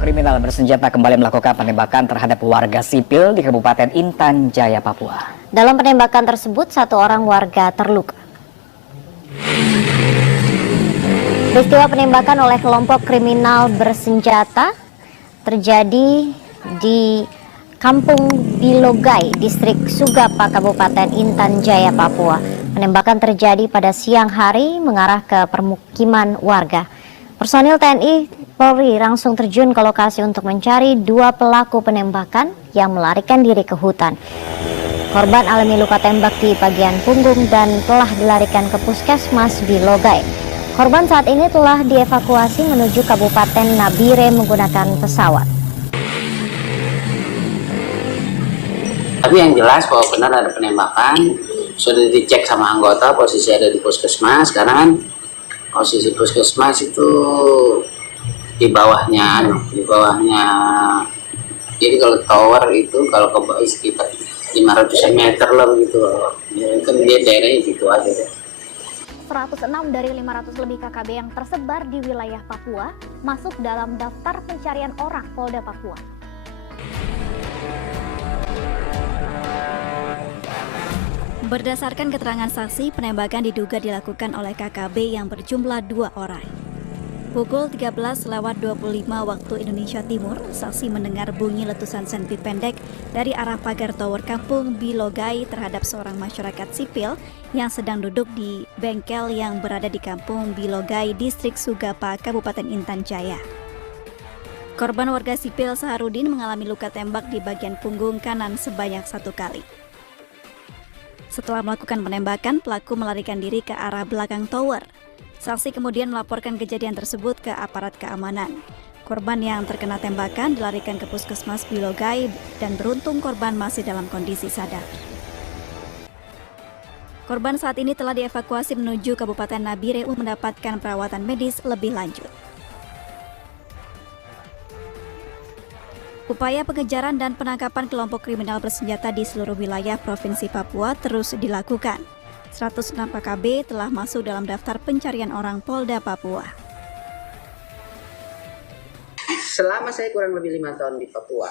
Kriminal bersenjata kembali melakukan penembakan terhadap warga sipil di Kabupaten Intan Jaya, Papua. Dalam penembakan tersebut, 1 orang warga terluka. Peristiwa penembakan oleh kelompok kriminal bersenjata terjadi di Kampung Bilogai, Distrik Sugapa, Kabupaten Intan Jaya, Papua. Penembakan terjadi pada siang hari mengarah ke permukiman warga. Personil TNI Polri langsung terjun ke lokasi untuk mencari 2 pelaku penembakan yang melarikan diri ke hutan. Korban alami luka tembak di bagian punggung dan telah dilarikan ke Puskesmas Bilogai. Korban saat ini telah dievakuasi menuju Kabupaten Nabire menggunakan pesawat. Tapi yang jelas bahwa benar ada penembakan, sudah dicek sama anggota, posisi ada di puskesmas. Karena kan posisi puskesmas itu di bawahnya. Jadi kalau tower itu kalau ke bawah sekitar 500 meter lah begitu. Ya, kan dia daerahnya gitu aja. 106 dari 500 lebih KKB yang tersebar di wilayah Papua masuk dalam daftar pencarian orang Polda Papua. Berdasarkan keterangan saksi, penembakan diduga dilakukan oleh KKB yang berjumlah 2 orang. Pukul 13.25 waktu Indonesia Timur, saksi mendengar bunyi letusan senpi pendek dari arah pagar tower Kampung Bilogai terhadap seorang masyarakat sipil yang sedang duduk di bengkel yang berada di Kampung Bilogai, Distrik Sugapa, Kabupaten Intan Jaya. Korban warga sipil Saharudin mengalami luka tembak di bagian punggung kanan sebanyak 1 kali. Setelah melakukan penembakan, pelaku melarikan diri ke arah belakang tower. Saksi kemudian melaporkan kejadian tersebut ke aparat keamanan. Korban yang terkena tembakan dilarikan ke Puskesmas Bilogai dan beruntung korban masih dalam kondisi sadar. Korban saat ini telah dievakuasi menuju Kabupaten Nabire untuk mendapatkan perawatan medis lebih lanjut. Upaya pengejaran dan penangkapan kelompok kriminal bersenjata di seluruh wilayah Provinsi Papua terus dilakukan. 106 KKB telah masuk dalam daftar pencarian orang Polda Papua. Selama saya kurang lebih 5 tahun di Papua,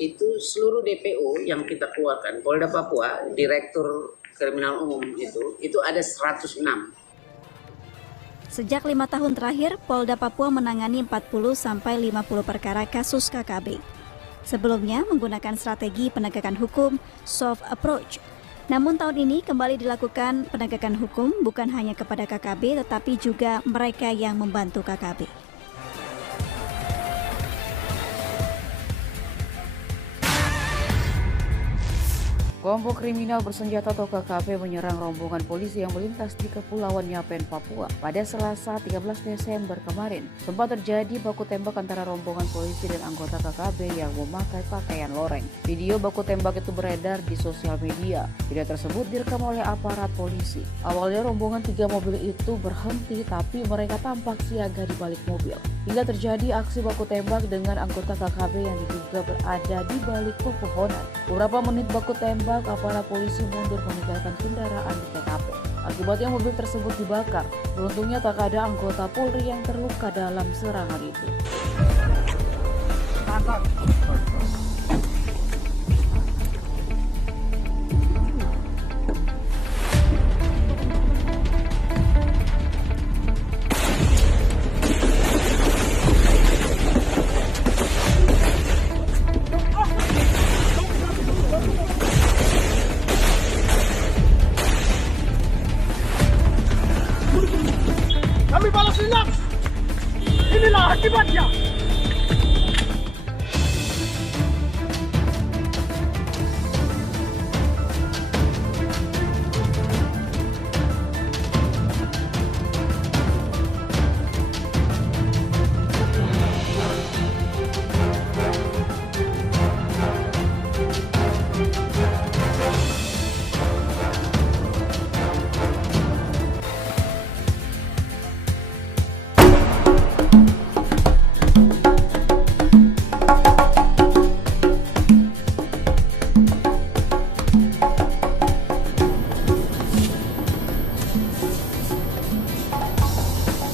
itu seluruh DPO yang kita keluarkan, Polda Papua, Direktur Kriminal Umum itu ada 106. Sejak 5 tahun terakhir, Polda Papua menangani 40-50 perkara kasus KKB. Sebelumnya menggunakan strategi penegakan hukum soft approach. Namun tahun ini kembali dilakukan penegakan hukum bukan hanya kepada KKB tetapi juga mereka yang membantu KKB. Kelompok kriminal bersenjata atau KKB menyerang rombongan polisi yang melintas di Kepulauan Yapen, Papua pada Selasa 13 Desember kemarin. Sempat terjadi baku tembak antara rombongan polisi dan anggota KKB yang memakai pakaian loreng. Video baku tembak itu beredar di sosial media. Video tersebut direkam oleh aparat polisi. Awalnya rombongan 3 mobil itu berhenti tapi mereka tampak siaga di balik mobil. Hingga terjadi aksi baku tembak dengan anggota KKB yang diduga berada di balik pepohonan. Beberapa menit baku tembak, aparat polisi mundur meninggalkan kendaraan di TKP. Akibatnya mobil tersebut dibakar. Beruntungnya tak ada anggota Polri yang terluka dalam serangan itu.